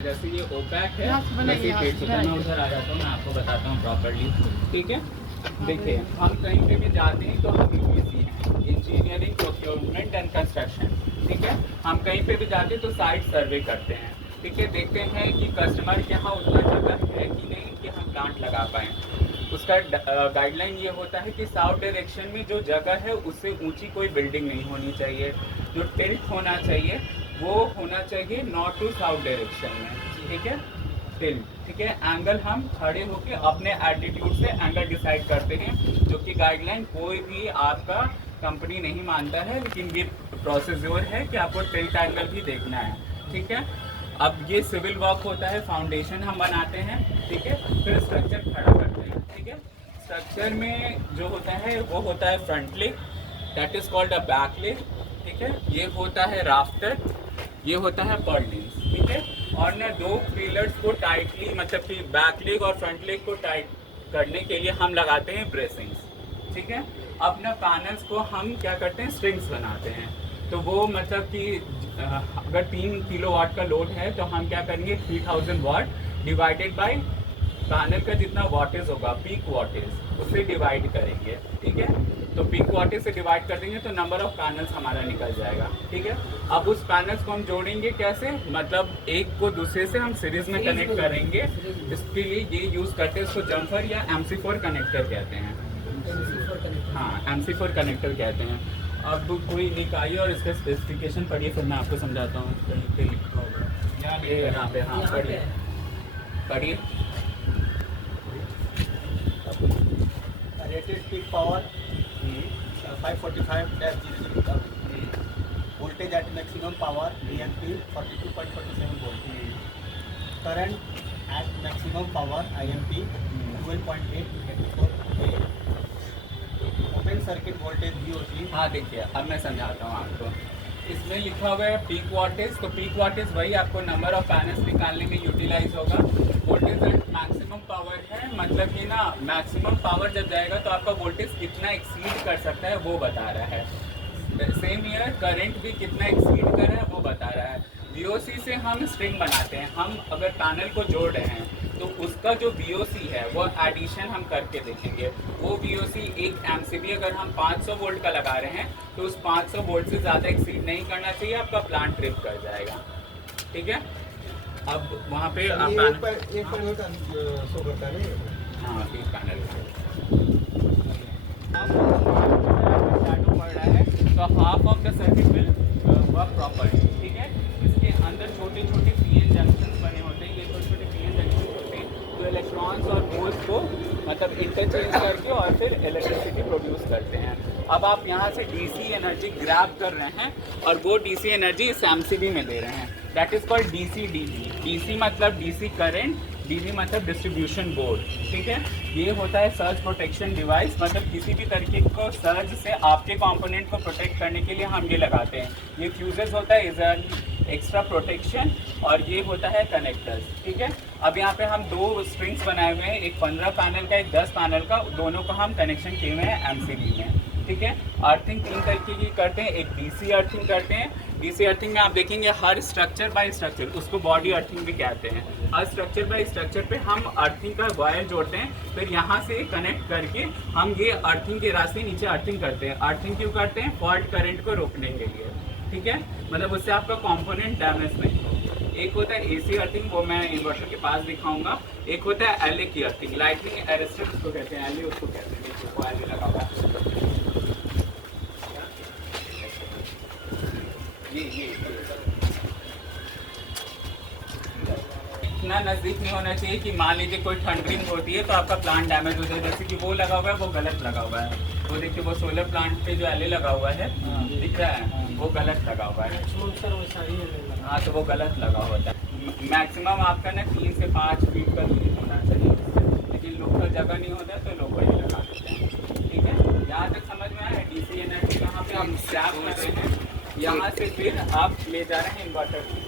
जैसे ये ओपैक है, वैसे मैं उधर आ जाता हूँ, मैं आपको बताता हूँ प्रॉपरली। ठीक है, देखिए हम कहीं पे भी जाते हैं तो हम ईपीसी हैं, इंजीनियरिंग प्रोक्योरमेंट एंड कंस्ट्रक्शन। ठीक है, हम कहीं पे भी जाते हैं तो साइट सर्वे करते हैं। ठीक है, देखते हैं कि कस्टमर के यहाँ उतना जगह है कि नहीं कि हम प्लांट लगा पाएँ। उसका गाइडलाइन ये होता है कि साउथ डायरेक्शन में जो जगह है उससे ऊंची कोई बिल्डिंग नहीं होनी चाहिए। जो टिल्ट होना चाहिए वो होना चाहिए नॉर्थ टू साउथ डायरेक्शन में। ठीक है, टिल्ट। ठीक है, एंगल हम खड़े होकर अपने एल्टीट्यूड से एंगल डिसाइड करते हैं, जो कि गाइडलाइन कोई भी आपका कंपनी नहीं मानता है, लेकिन ये प्रोसीजर है कि आपको टिल्ट एंगल भी देखना है। ठीक है, अब ये सिविल वर्क होता है, फाउंडेशन हम बनाते हैं। ठीक है, फिर स्ट्रक्चर खड़ा करते हैं। ठीक है, स्ट्रक्चर में जो होता है वो होता है front leg, that is called a back leg. ठीक है, ये होता है राफ्टर, ये होता है पर्लिंस। ठीक है, और ना दो पिलर्स को टाइटली, मतलब कि बैक लेग और फ्रंट लेग को टाइट करने के लिए हम लगाते हैं ब्रेसिंग्स। ठीक है, अपना पैनल्स को हम क्या करते हैं, स्ट्रिंग्स बनाते हैं। तो वो मतलब कि अगर 3 किलोवाट का लोड है तो हम क्या करेंगे, 3000 वाट डिवाइडेड बाय पैनल का जितना वाटेज होगा, पीक वाटेज, उससे डिवाइड करेंगे। ठीक है, तो पीक वाटेज से डिवाइड कर देंगे तो नंबर ऑफ पैनल्स हमारा निकल जाएगा। ठीक है, अब उस पैनल्स को हम जोड़ेंगे कैसे, मतलब एक को दूसरे से हम सीरीज में कनेक्ट करेंगे। इसके लिए ये यूज़ करते हैं, इसको जम्फर या MC4 कनेक्टर कहते हैं। हाँ, MC4 कनेक्टर कहते हैं। अब कोई निकाइए और इसका स्पेसिफिकेशन पढ़िए, फिर मैं आपको समझाता हूँ। कहीं पे लिखा होगा यहाँ पे, हाँ पढ़िए पढ़िए। Rated peak power 545-000, voltage at maximum power VMP 42.47 volt, current at maximum power IMP 12.8 open circuit voltage VOC। हाँ देखिए, अब मैं समझाता हूँ आपको। इसमें लिखा हुआ है पीक वाटेज, तो पीक वाटेज वही आपको नंबर ऑफ पैनल्स निकालने में यूटिलाइज होगा। वोल्टेज एट मैक्सिमम पावर है, मतलब कि ना मैक्सिमम पावर जब जाएगा तो आपका वोल्टेज कितना एक्सीड कर सकता है वो बता रहा है। सेम ईयर करंट भी कितना एक्सीड कर रहा है वो बता रहा है। VOC से हम स्ट्रिंग बनाते हैं। हम अगर पैनल को जोड़ रहे हैं तो उसका जो VOC है वो एडिशन हम करके देखेंगे। वो VOC एक MCB अगर हम 500 वोल्ट का लगा रहे हैं तो उस 500 वोल्ट से ज़्यादा एक्सीड नहीं करना चाहिए, आपका प्लांट ट्रिप कर जाएगा। ठीक है, अब वहाँ पे आप एक पैनल का शो करता है। हाँ, एक पैनल पड़ रहा है तो half of the circuit will work proper. ठीक है, इसके अंदर छोटे छोटे PN जंक्शन बने होते हैं। ये छोटे छोटे PN जंक्शन होते हैं जो इलेक्ट्रॉन्स और होल्स को मतलब इंटरचेंज करके और फिर इलेक्ट्रिसिटी प्रोड्यूस करते हैं। अब आप यहाँ से DC एनर्जी ग्रैब कर रहे हैं और वो DC एनर्जी इस MCB में दे रहे हैं। That is called DC-DC। DC मतलब DC करंट, DB मतलब डिस्ट्रीब्यूशन बोर्ड। ठीक है, ये होता है सर्ज प्रोटेक्शन डिवाइस, मतलब किसी भी तरीके को सर्ज से आपके कंपोनेंट को प्रोटेक्ट करने के लिए हम ये लगाते हैं। ये फ्यूजेस होता है, इज एन एक्स्ट्रा प्रोटेक्शन, और ये होता है कनेक्टर्स। ठीक है, अब यहाँ पे हम दो स्ट्रिंग्स बनाए हुए हैं, एक 15 पैनल का, एक 10 पैनल का, दोनों को हम कनेक्शन किए हुए हैं MCB में। ठीक है, अर्थिंग 3 तरीके की करते हैं। एक DC अर्थिंग करते हैं। DC अर्थिंग में आप देखेंगे हर स्ट्रक्चर बाय स्ट्रक्चर, उसको बॉडी अर्थिंग भी कहते हैं। हर स्ट्रक्चर बाय स्ट्रक्चर पे हम अर्थिंग का वायर जोड़ते हैं, फिर यहाँ से कनेक्ट करके हम ये अर्थिंग के रास्ते नीचे अर्थिंग करते हैं। अर्थिंग क्यों करते हैं, फॉल्ट करंट को रोकने के लिए। ठीक है, मतलब उससे आपका कंपोनेंट डैमेज नहीं हो। एक होता है AC अर्थिंग, वो मैं इन्वर्टर के पास दिखाऊंगा। एक होता है LA की अर्थिंग, लाइटनिंग अरेस्टर उसको कहते हैं, LA उसको कहते हैं। देखिए वो LA लगा हुआ है। इतना नज़दीक नहीं होना चाहिए कि मान लीजिए कोई ठंडरिंग होती है तो आपका प्लांट डैमेज हो जाए। जैसे कि वो लगा हुआ है वो गलत लगा हुआ है। वो देखिए वो सोलर प्लांट पे जो LA लगा हुआ है दिख रहा है, वो गलत लगा हुआ है। हाँ, तो वो गलत लगा होता है। मैक्सिमम आपका ना 3 से 5 फीट का दूरी होना चाहिए, लेकिन लोकल जगह नहीं होता तो लोग वही लगा देते हैं। ठीक है, यहाँ तक समझ में आया। DC एनर्जी यहाँ पे हम स्क्रैप कर रहे हैं, यहाँ से फिर आप ले जा रहे हैं इन्वर्टर।